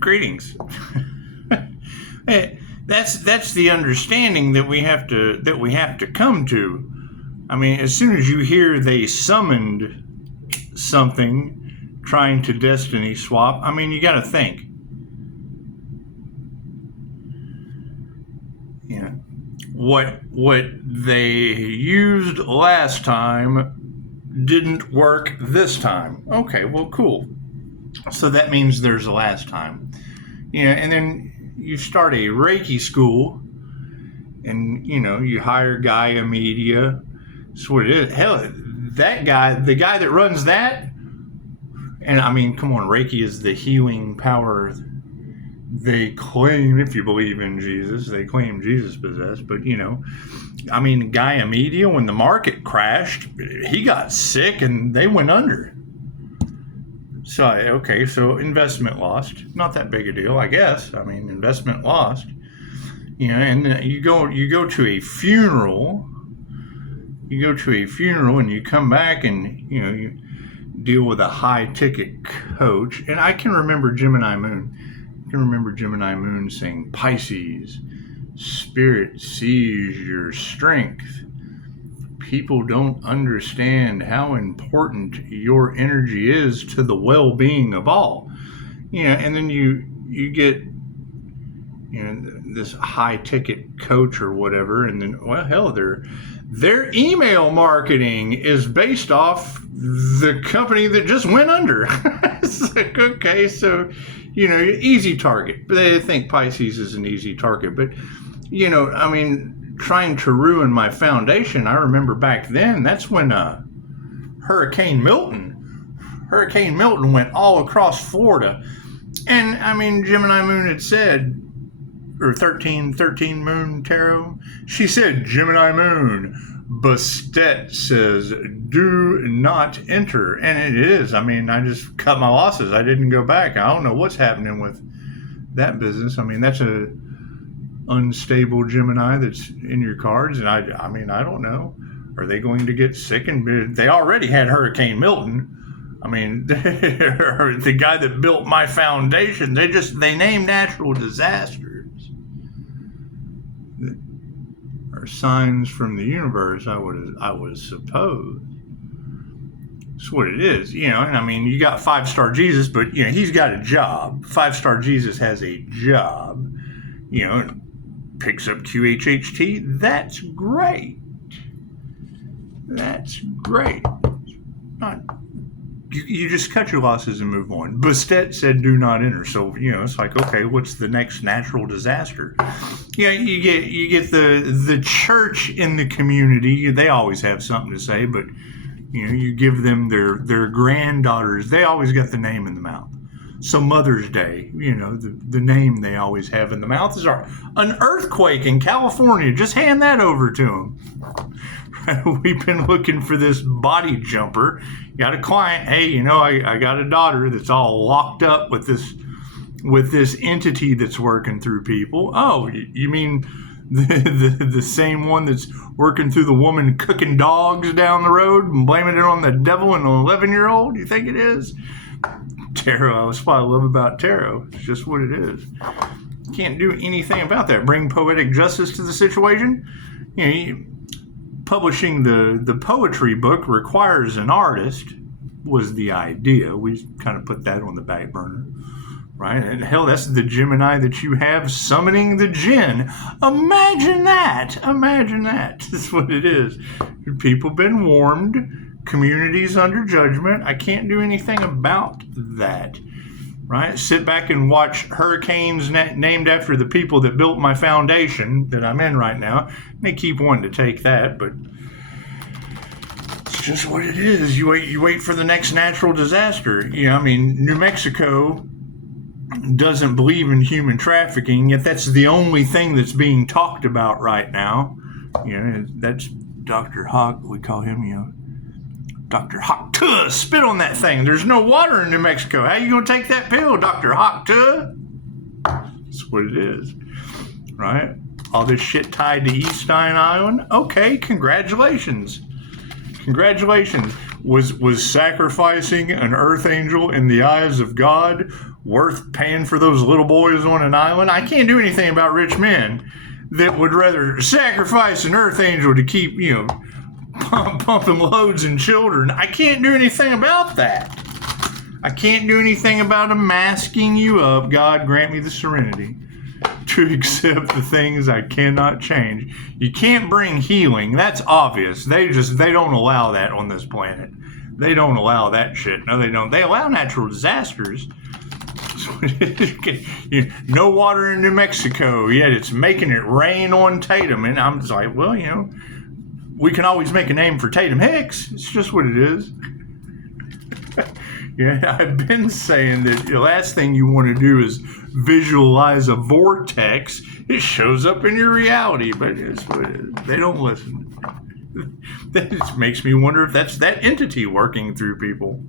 Greetings. That's the understanding that we have to come to. I mean, as soon as you hear they summoned something trying to destiny swap, I mean, you got to think. You know, what they used last time didn't work this time. Okay, well, cool. So that means there's a last time. You know, and then you start a Reiki school, and you know, you hire Gaia Media. That's what it is. Hell, that guy, the guy that runs that, and I mean, come on, Reiki is the healing power they claim. If you believe in Jesus, they claim Jesus possessed. But you know, I mean, Gaia Media, when the market crashed, he got sick and they went under. So, okay, so investment lost. Not that big a deal, I guess. I mean, investment lost. You know, and you go to a funeral. You go to a funeral and you come back and, you know, you deal with a high-ticket coach. And I can remember Gemini Moon. I can remember Gemini Moon saying, Pisces, spirit sees your strength. People don't understand how important your energy is to the well-being of all. You know, and then you get, you know, this high-ticket coach or whatever, and then, well, hell, their email marketing is based off the company that just went under. It's like, okay, so, you know, easy target. They think Pisces is an easy target. But, you know, I mean, trying to ruin my foundation, I remember back then, that's when Hurricane Milton went all across Florida. And, I mean, Gemini Moon had said, or 13 Moon Tarot, she said, Gemini Moon, Bastet says, do not enter. And it is. I mean, I just cut my losses. I didn't go back. I don't know what's happening with that business. I mean, that's a unstable Gemini that's in your cards. And I mean, I don't know. Are they going to get sick? And they already had Hurricane Milton. I mean, the guy that built my foundation, they name natural disasters or signs from the universe, I would suppose. That's what it is, you know. And I mean, you got 5-star Jesus, but you know, he's got a job. 5-star Jesus has a job, you know, picks up QHHT. That's great. That's great. Not, you just cut your losses and move on. Bastet said do not enter. So, you know, it's like, okay, what's the next natural disaster? Yeah, you get the church in the community. They always have something to say, but you know, you give them their granddaughters, they always got the name in the mouth. So Mother's Day, you know, the name they always have in the mouth is an earthquake in California. Just hand that over to them. We've been looking for this body jumper. Got a client, hey, you know, I got a daughter that's all locked up with this entity that's working through people. Oh, you mean the same one that's working through the woman cooking dogs down the road and blaming it on the devil and an 11-year-old? You think it is? Tarot, that's what I love about tarot. It's just what it is. Can't do anything about that. Bring poetic justice to the situation. You know, publishing the poetry book requires an artist was the idea. We kind of put that on the back burner, right? And hell, that's the Gemini that you have summoning the djinn. Imagine that. Imagine that. That's what it is. People been warned. Communities under judgment. I can't do anything about that, right? Sit back and watch hurricanes named after the people that built my foundation that I'm in right now. They keep wanting to take that, but it's just what it is. You wait for the next natural disaster. You know, I mean, New Mexico doesn't believe in human trafficking, yet that's the only thing that's being talked about right now. You know, that's Dr. Hawk. We call him, you know, Dr. Hawk Tuh, spit on that thing. There's no water in New Mexico. How you going to take that pill, Dr. Hawk Tuh? That's what it is, right? All this shit tied to East Stein Island? Okay, congratulations. Congratulations. Was sacrificing an earth angel in the eyes of God worth paying for those little boys on an island? I can't do anything about rich men that would rather sacrifice an earth angel to keep, pumping loads in children. I can't do anything about that. I can't do anything about them masking you up. God grant me the serenity to accept the things I cannot change. You can't bring healing. That's obvious. They don't allow that on this planet. They don't allow that shit. No, they don't. They allow natural disasters. No water in New Mexico, yet it's making it rain on Tatum. And I'm just like, well, we can always make a name for Tatum Hicks. It's just what it is. Yeah, I've been saying that the last thing you want to do is visualize a vortex. It shows up in your reality, but it's what it is. They don't listen. That just makes me wonder if that's that entity working through people.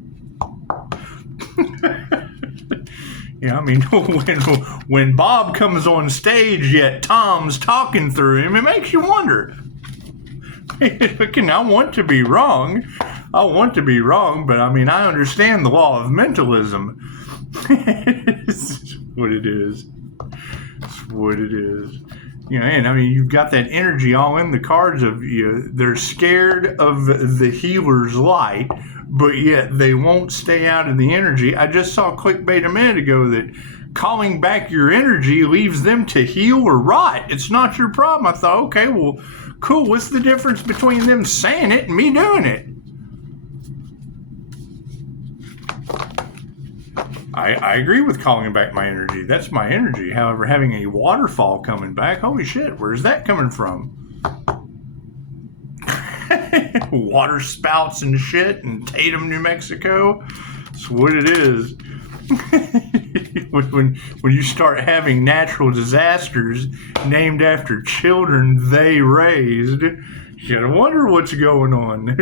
When Bob comes on stage, yet Tom's talking through him, it makes you wonder. I want to be wrong. But I understand the law of mentalism. It's what it is. It's what it is. You've got that energy all in the cards of they're scared of the healer's light, but yet they won't stay out of the energy. I just saw clickbait a minute ago that calling back your energy leaves them to heal or rot. It's not your problem. I thought, okay, well, cool. What's the difference between them saying it and me doing it? I agree with calling back my energy. That's my energy. However, having a waterfall coming back, holy shit, where's that coming from? Water spouts and shit in Tatum, New Mexico. That's what it is. when you start having natural disasters named after children they raised, you gotta wonder what's going on.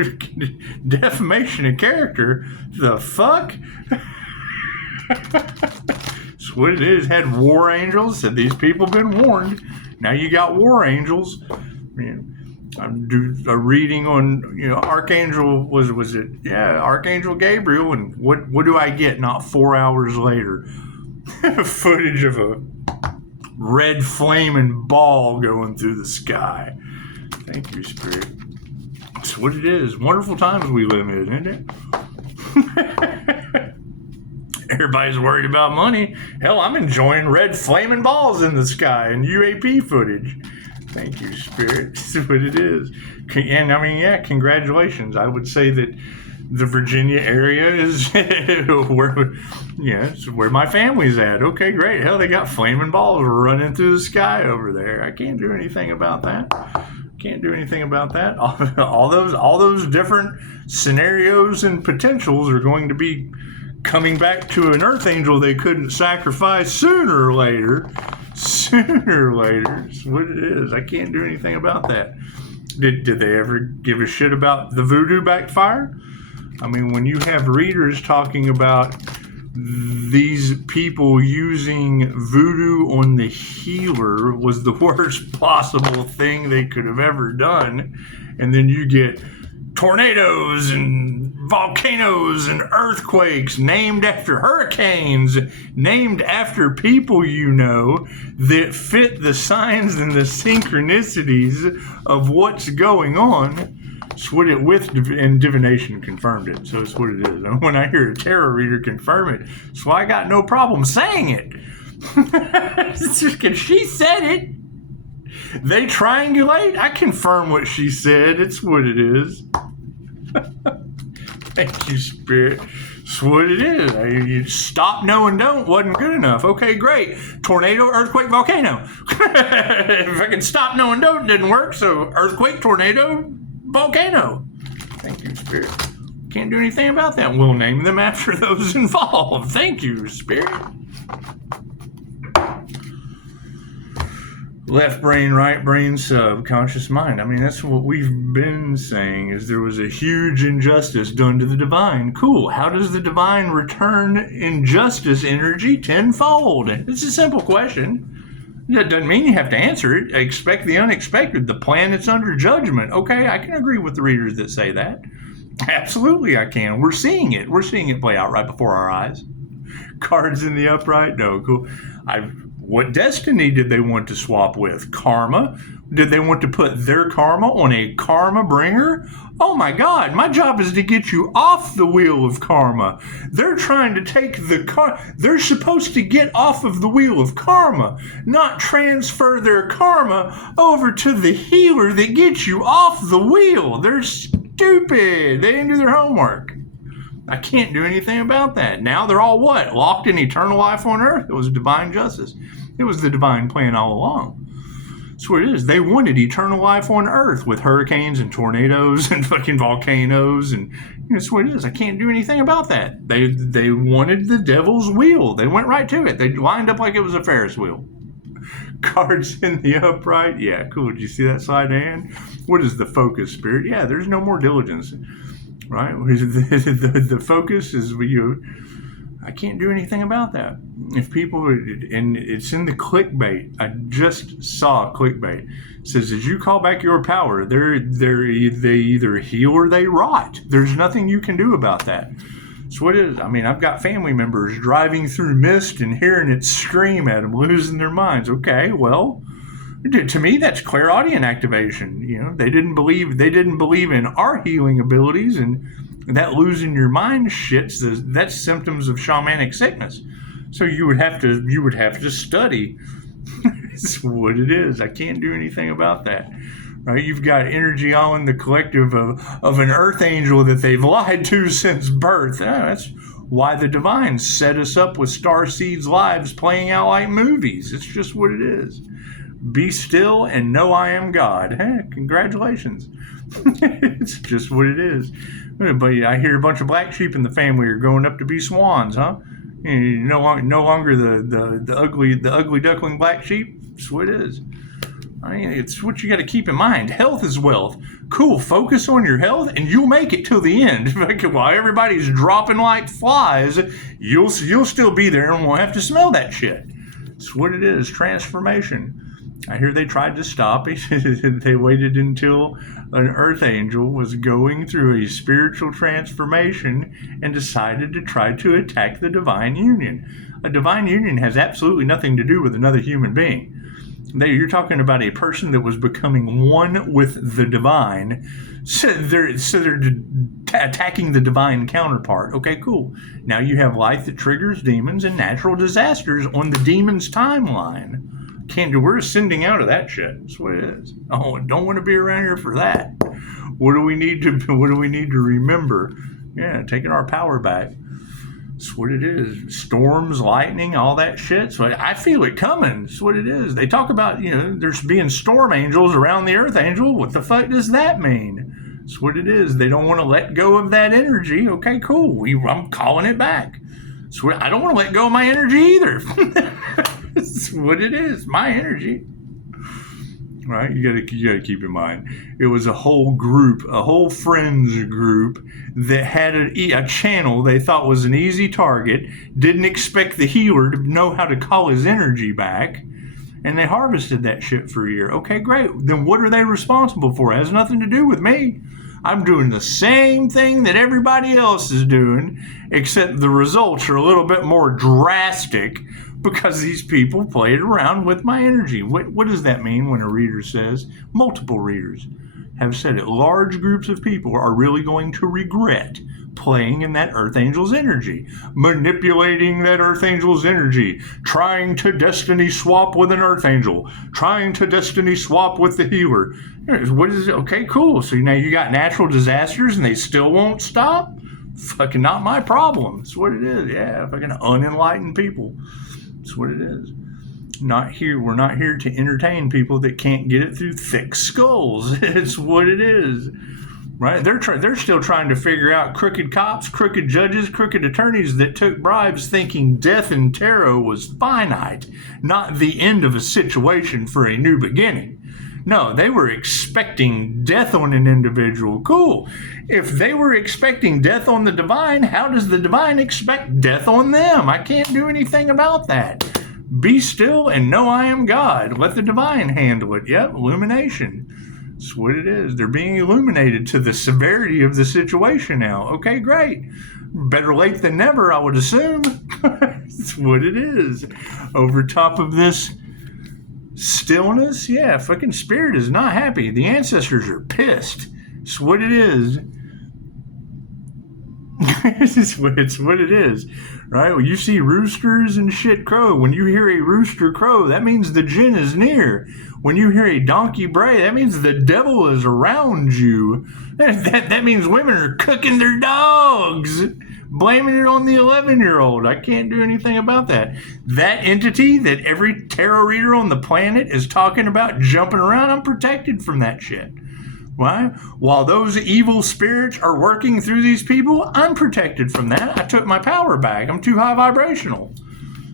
Defamation of character. The fuck? That's what it is. Had war angels, said these people been warned. Now you got war angels. I do a reading on Archangel was it? Yeah, Archangel Gabriel, and what do I get? Not 4 hours later, footage of a red flaming ball going through the sky. Thank you, Spirit. That's what it is. Wonderful times we live in, isn't it? Everybody's worried about money. Hell, I'm enjoying red flaming balls in the sky and UAP footage. Thank you, Spirit. That's what it is. And congratulations. I would say that the Virginia area is where my family's at. Okay, great. Hell, they got flaming balls running through the sky over there. I can't do anything about that. All those different scenarios and potentials are going to be coming back to an earth angel they couldn't sacrifice sooner or later. It's what it is. I can't do anything about that. Did they ever give a shit about the voodoo backfire? When you have readers talking about these people using voodoo on the healer was the worst possible thing they could have ever done, and then you get tornadoes and volcanoes and earthquakes named after hurricanes, named after people that fit the signs and the synchronicities of what's going on. It's what it and divination confirmed it. So it's what it is. And when I hear a tarot reader confirm it, so I got no problem saying it. It's just because she said it. They triangulate. I confirm what she said. It's what it is. Thank you, Spirit. It's what it is. You stop, no, and don't wasn't good enough. Okay, great. Tornado, earthquake, volcano. If I can stop, no, and don't didn't work, so earthquake, tornado, volcano. Thank you, Spirit. Can't do anything about that. We'll name them after those involved. Thank you, Spirit. Left brain, right brain, subconscious mind. That's what we've been saying, is there was a huge injustice done to the divine. Cool. How does the divine return injustice energy tenfold? It's a simple question. That doesn't mean you have to answer it. Expect the unexpected. The planet's under judgment. Okay, I can agree with the readers that say that. Absolutely, I can. We're seeing it. We're seeing it play out right before our eyes. Cards in the upright? No, cool. What destiny did they want to swap with? Karma? Did they want to put their karma on a karma bringer? Oh my God, my job is to get you off the wheel of karma. They're trying to take they're supposed to get off of the wheel of karma, not transfer their karma over to the healer that gets you off the wheel. They're stupid. They didn't do their homework. I can't do anything about that. Now they're all what? Locked in eternal life on earth? It was divine justice. It was the divine plan all along. That's what it is. They wanted eternal life on earth with hurricanes and tornadoes and fucking volcanoes, and that's what it is. I can't do anything about that. They wanted the devil's wheel. They went right to it. They lined up like it was a Ferris wheel. Cards in the upright? Yeah, cool. Did you see that side hand? What is the focus, Spirit? Yeah, there's no more diligence. Right? The focus is I can't do anything about that. If people, and it's in the clickbait. I just saw clickbait. It says, as you call back your power, they either heal or they rot. There's nothing you can do about that. That's what it is. I mean, I've got family members driving through mist and hearing it scream at them, losing their minds. Okay, well, to me, that's clairaudient activation. You know, they didn't believe in our healing abilities, and that losing your mind shit's that's symptoms of shamanic sickness. So you would have to study. It's what it is. I can't do anything about that. Right? You've got energy all in the collective of an earth angel that they've lied to since birth. That's why the divines set us up with starseeds' lives playing out like movies. It's just what it is. Be still and know I am God. Hey, congratulations. It's just what it is. But I hear a bunch of black sheep in the family are growing up to be swans, huh? No longer the ugly duckling black sheep. It's what it is. I mean, it's what you got to keep in mind. Health is wealth. Cool. Focus on your health, and you'll make it till the end. While everybody's dropping like flies, you'll still be there and won't have to smell that shit. It's what it is. Transformation. I hear they tried to stop it. They waited until an earth angel was going through a spiritual transformation and decided to try to attack the divine union. A divine union has absolutely nothing to do with another human being. You're talking about a person that was becoming one with the divine. So they're attacking the divine counterpart. Okay, cool. Now you have life that triggers demons and natural disasters on the demon's timeline. We're ascending out of that shit. That's what it is. Oh, don't want to be around here for that. What do we need to remember? Yeah, taking our power back. That's what it is. Storms, lightning, all that shit. So I feel it coming. That's what it is. They talk about, there's being storm angels around the earth angel. What the fuck does that mean? That's what it is. They don't want to let go of that energy. Okay, cool. I'm calling it back. So I don't want to let go of my energy either. That's what it is. My energy. Right? You gotta keep in mind. It was a whole group, a whole friends group that had a channel they thought was an easy target, didn't expect the healer to know how to call his energy back, and they harvested that shit for a year. Okay, great. Then what are they responsible for? It has nothing to do with me. I'm doing the same thing that everybody else is doing, except the results are a little bit more drastic because these people played around with my energy. What does that mean when a reader says, multiple readers have said it, large groups of people are really going to regret playing in that Earth Angel's energy, manipulating that Earth Angel's energy, trying to destiny swap with an Earth Angel, trying to destiny swap with the healer. What is it? Okay, cool. So now you got natural disasters and they still won't stop? Fucking not my problem. That's what it is. Yeah, fucking unenlightened people. That's what it is. We're not here to entertain people that can't get it through thick skulls. It's what it is. Right? They're still trying to figure out crooked cops, crooked judges, crooked attorneys that took bribes thinking death in tarot was finite, not the end of a situation for a new beginning. No, they were expecting death on an individual. Cool. If they were expecting death on the divine, how does the divine expect death on them? I can't do anything about that. Be still and know I am God. Let the divine handle it. Yep, illumination. That's what it is. They're being illuminated to the severity of the situation now. Okay, great. Better late than never, I would assume. That's what it is. Over top of this stillness, yeah, fucking spirit is not happy. The ancestors are pissed. It's what it is. it's what it is, right? When you see roosters and shit crow, when you hear a rooster crow, that means the jinn is near. When you hear a donkey bray, that means the devil is around you. That means women are cooking their dogs, blaming it on the 11-year-old. I can't do anything about that. That entity that every tarot reader on the planet is talking about jumping around, I'm protected from that shit. Why? While those evil spirits are working through these people, I'm protected from that. I took my power back. I'm too high vibrational.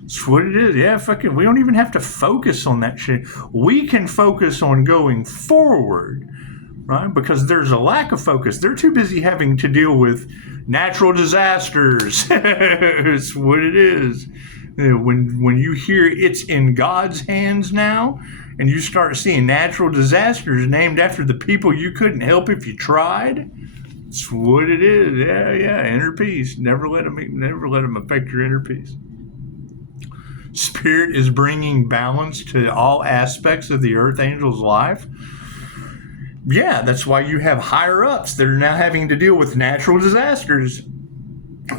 That's what it is. Yeah, fucking, we don't even have to focus on that shit. We can focus on going forward, right? Because there's a lack of focus. They're too busy having to deal with natural disasters. It's what it is. When you hear it's in God's hands now, and you start seeing natural disasters named after the people you couldn't help if you tried, it's what it is. Yeah, inner peace. Never let them affect your inner peace. Spirit is bringing balance to all aspects of the Earth Angel's life. Yeah, that's why you have higher ups that are now having to deal with natural disasters.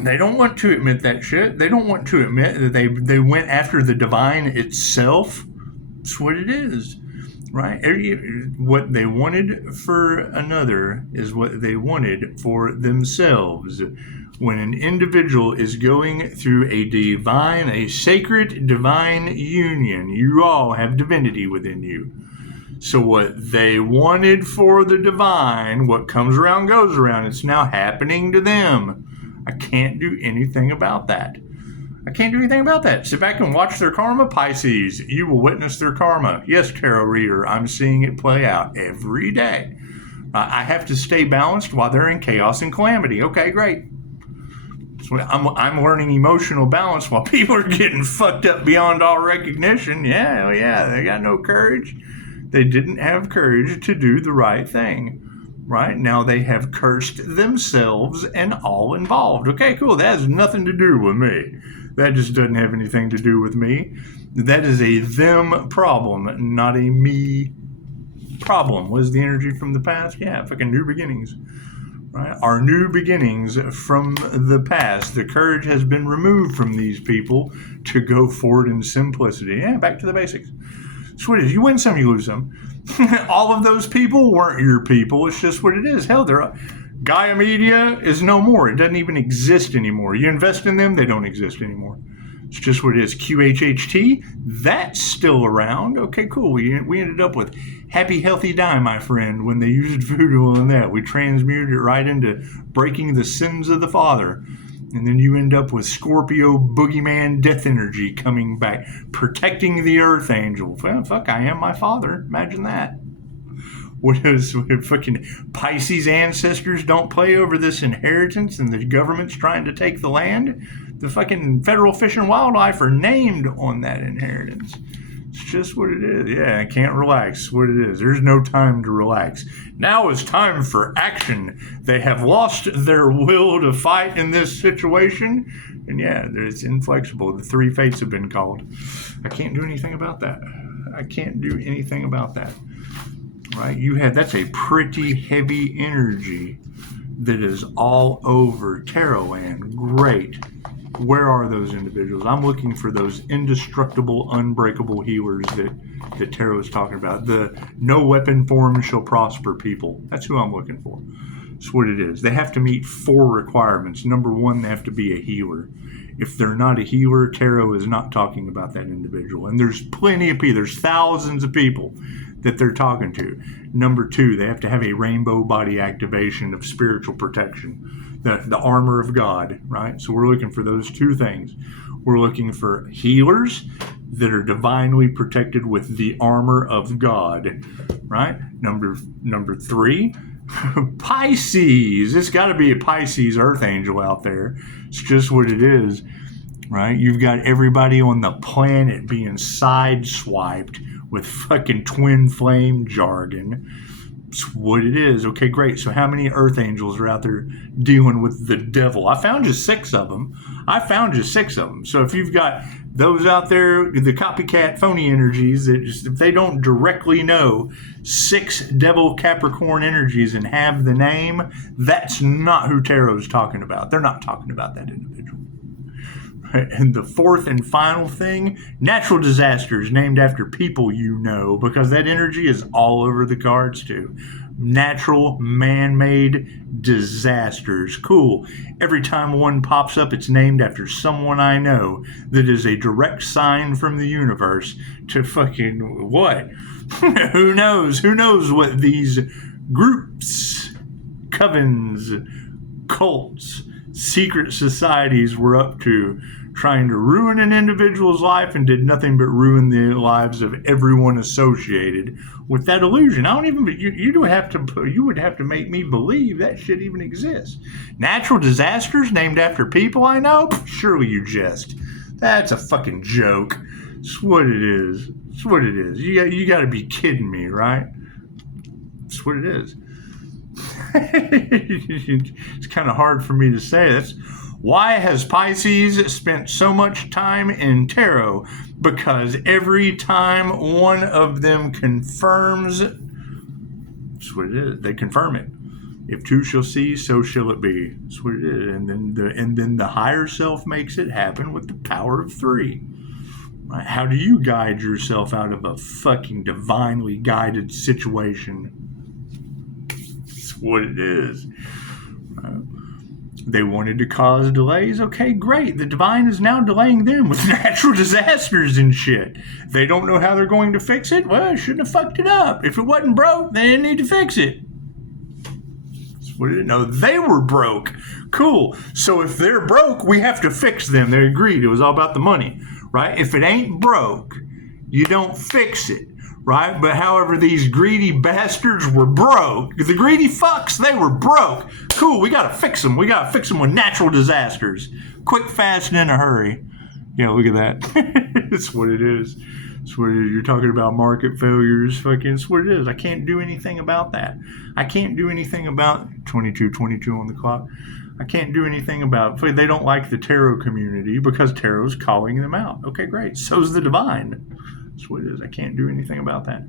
They don't want to admit that shit. They don't want to admit that they went after the divine itself. That's what it is, right? What they wanted for another is what they wanted for themselves. When an individual is going through a sacred divine union, you all have divinity within you. So what they wanted for the divine, what comes around goes around. It's now happening to them. I can't do anything about that. Sit back and watch their karma, Pisces. You will witness their karma. Yes, tarot reader, I'm seeing it play out every day. I have to stay balanced while they're in chaos and calamity. Okay, great. So I'm learning emotional balance while people are getting fucked up beyond all recognition. Yeah, they got no courage. They didn't have courage to do the right thing. Right? Now they have cursed themselves and all involved. Okay, cool. That has nothing to do with me. That just doesn't have anything to do with me. That is a them problem, not a me problem. Was the energy from the past? Yeah, fucking new beginnings. Right? Our new beginnings from the past. The courage has been removed from these people to go forward in simplicity. Yeah, back to the basics. That's what it is. You win some, you lose some. All of those people weren't your people. It's just what it is. Hell, Gaia Media is no more. It doesn't even exist anymore. You invest in them, they don't exist anymore. It's just what it is. QHHT, that's still around. Okay, cool. We ended up with Happy Healthy Die, my friend, when they used voodoo on that. We transmuted it right into breaking the sins of the father. And then you end up with Scorpio boogeyman death energy coming back, protecting the Earth Angel. Well, fuck, I am my father. Imagine that. What fucking Pisces ancestors don't play over this inheritance and the government's trying to take the land? The fucking Federal Fish and Wildlife are named on that inheritance. It's just what it is. Yeah, I can't relax. What it is. There's no time to relax. Now is time for action. They have lost their will to fight in this situation. And yeah, it's inflexible. The three fates have been called. I can't do anything about that. Right? That's a pretty heavy energy that is all over tarot land. Great. Where are those individuals? I'm looking for those indestructible, unbreakable healers that tarot is talking about. The no weapon form shall prosper people. That's who I'm looking for. That's what it is. They have to meet 4 requirements. Number 1, they have to be a healer. If they're not a healer, tarot is not talking about that individual. And there's plenty of people. There's thousands of people that they're talking to. Number 2, they have to have a rainbow body activation of spiritual protection. The armor of God, right? So we're looking for those 2 things. We're looking for healers that are divinely protected with the armor of God, right? Number 3, Pisces. It's got to be a Pisces Earth Angel out there. It's just what it is, right? You've got everybody on the planet being sideswiped with fucking twin flame jargon. It's what it is. Okay, great. So how many earth angels are out there dealing with the devil? I found just 6 of them. So if you've got those out there, the copycat phony energies, that just, if they don't directly know 6 devil Capricorn energies and have the name, that's not who tarot's talking about. They're not talking about that individual. And the fourth and final thing, natural disasters named after people you know, because that energy is all over the cards too. Natural, man-made disasters. Cool. Every time one pops up, it's named after someone I know that is a direct sign from the universe to fucking what? Who knows? Who knows what these groups, covens, cults, secret societies were up to, trying to ruin an individual's life and did nothing but ruin the lives of everyone associated with that illusion. I don't even, you would have to make me believe that shit even exists. Natural disasters named after people I know? Surely you jest. That's a fucking joke. It's what it is. It's what it is. You got to be kidding me, right? It's what it is. It's kind of hard for me to say. That's why has Pisces spent so much time in tarot? Because every time one of them confirms, that's what it is. They confirm it. If 2 shall see, so shall it be. That's what it is. And then the higher self makes it happen with the power of 3. Right? How do you guide yourself out of a fucking divinely guided situation? That's what it is. Right? They wanted to cause delays. Okay, great. The divine is now delaying them with natural disasters and shit. They don't know how they're going to fix it. Well, I shouldn't have fucked it up. If it wasn't broke, they didn't need to fix it. That's what it is. No, they were broke. Cool. So if they're broke, we have to fix them. They agreed. It was all about the money, right? If it ain't broke, you don't fix it. Right? But however, these greedy bastards were broke. The greedy fucks, they were broke. Cool, we gotta fix them. We gotta fix them with natural disasters. Quick, fast, and in a hurry. Yeah, look at that. It's what it is. It's what it is. You're talking about market failures. Fucking, it's what it is. I can't do anything about that. I can't do anything about 22 on the clock. I can't do anything about, they don't like the tarot community because tarot's calling them out. Okay, great. So's the divine. That's what it is. I can't do anything about that.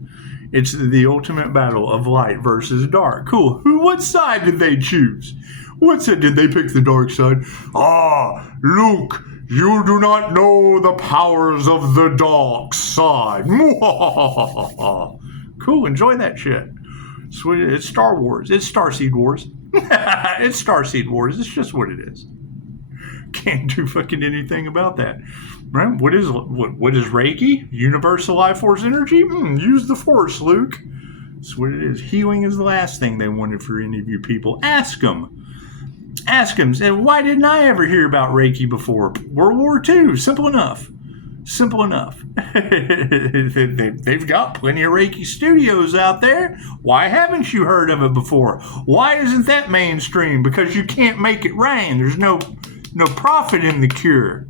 It's the ultimate battle of light versus dark. Cool. What side did they choose? What side did they pick? The dark side? Ah, Luke, you do not know the powers of the dark side. Cool. Enjoy that shit. It's Star Wars. It's Starseed Wars. It's Starseed Wars. It's just what it is. Can't do fucking anything about that. Right? What is Reiki? Universal life force energy? Use the force, Luke. That's what it is. Healing is the last thing they wanted for any of you people. Ask them. Ask them. And why didn't I ever hear about Reiki before? World War II. Simple enough. Simple enough. They've got plenty of Reiki studios out there. Why haven't you heard of it before? Why isn't that mainstream? Because you can't make it rain. There's no profit in the cure.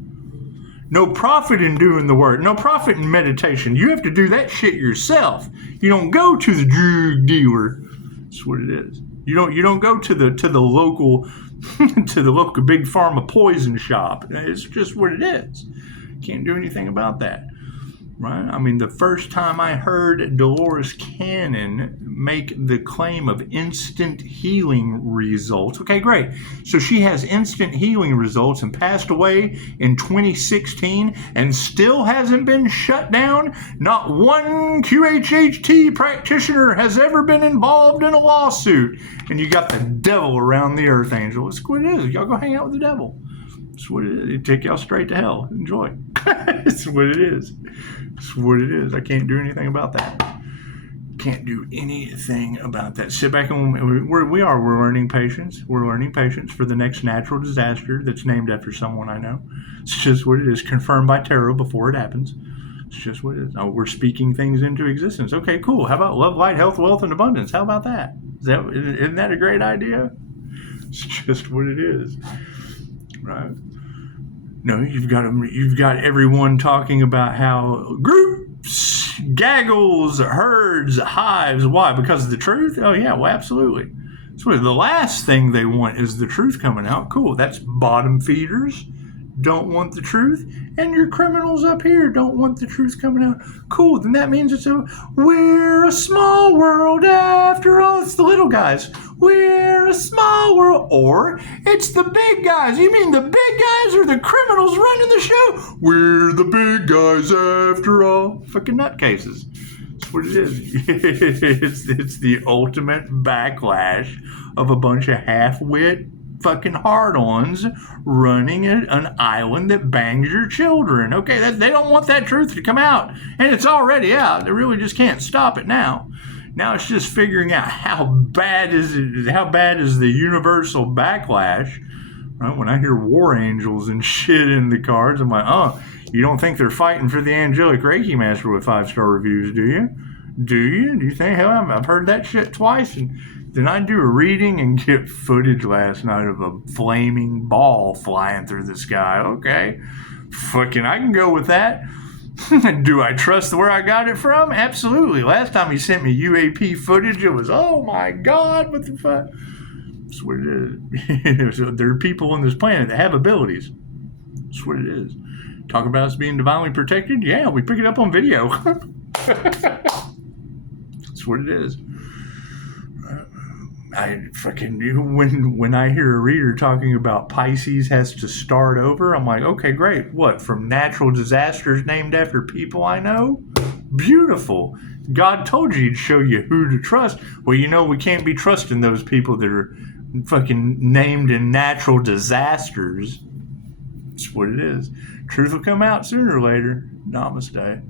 No profit in doing the work. No profit in meditation. You have to do that shit yourself. You don't go to the drug dealer. That's what it is. You don't go to the local to the local big pharma poison shop. It's just what it is. Can't do anything about that. Right? I mean, the first time I heard Dolores Cannon make the claim of instant healing results. Okay, great. So she has instant healing results and passed away in 2016 and still hasn't been shut down. Not one QHHT practitioner has ever been involved in a lawsuit. And you got the devil around the earth angel. It's what it is. Y'all go hang out with the devil. It's what it is. It take y'all straight to hell. Enjoy. It's what it is. It's what it is. I can't do anything about that. Can't do anything about that. Sit back and we're learning patience. We're learning patience for the next natural disaster that's named after someone I know. It's just what it is. Confirmed by tarot before it happens. It's just what it is. Oh, we're speaking things into existence. Okay, cool. How about love, light, health, wealth, and abundance? How about that? Isn't that a great idea? It's just what it is. Right? No, you've got everyone talking about how group gaggles, herds, hives. Why? Because of the truth? Oh, yeah, well, absolutely. So the last thing they want is the truth coming out. Cool. That's bottom feeders. Don't want the truth. And your criminals up here don't want the truth coming out. Cool. Then that means we're a small world after all. It's the little guys. We're a small world. Or it's the big guys. You mean the big guys or the criminals running the show? We're the big guys after all. Fucking nutcases. That's what it is. It's the ultimate backlash of a bunch of half-wit fucking hard-ons running an island that bangs your children. Okay, they don't want that truth to come out, and it's already out. They really just can't stop it now. Now it's just figuring out how bad is the universal backlash. Right? When I hear war angels and shit in the cards, I'm like, oh, you don't think they're fighting for the angelic Reiki master with 5-star reviews, do you? Do you think? Hell, I've heard that shit twice, and then I do a reading and get footage last night of a flaming ball flying through the sky. Okay, fucking, I can go with that. Do I trust where I got it from? Absolutely. Last time he sent me UAP footage, it was, oh my God, what the fuck? That's what it is. There are people on this planet that have abilities. That's what it is. Talk about us being divinely protected? Yeah, we pick it up on video. That's what it is. I fucking when I hear a reader talking about Pisces has to start over, I'm like, okay, great. What, from natural disasters named after people I know? Beautiful. God told you he'd show you who to trust. Well, we can't be trusting those people that are fucking named in natural disasters. That's what it is. Truth will come out sooner or later. Namaste.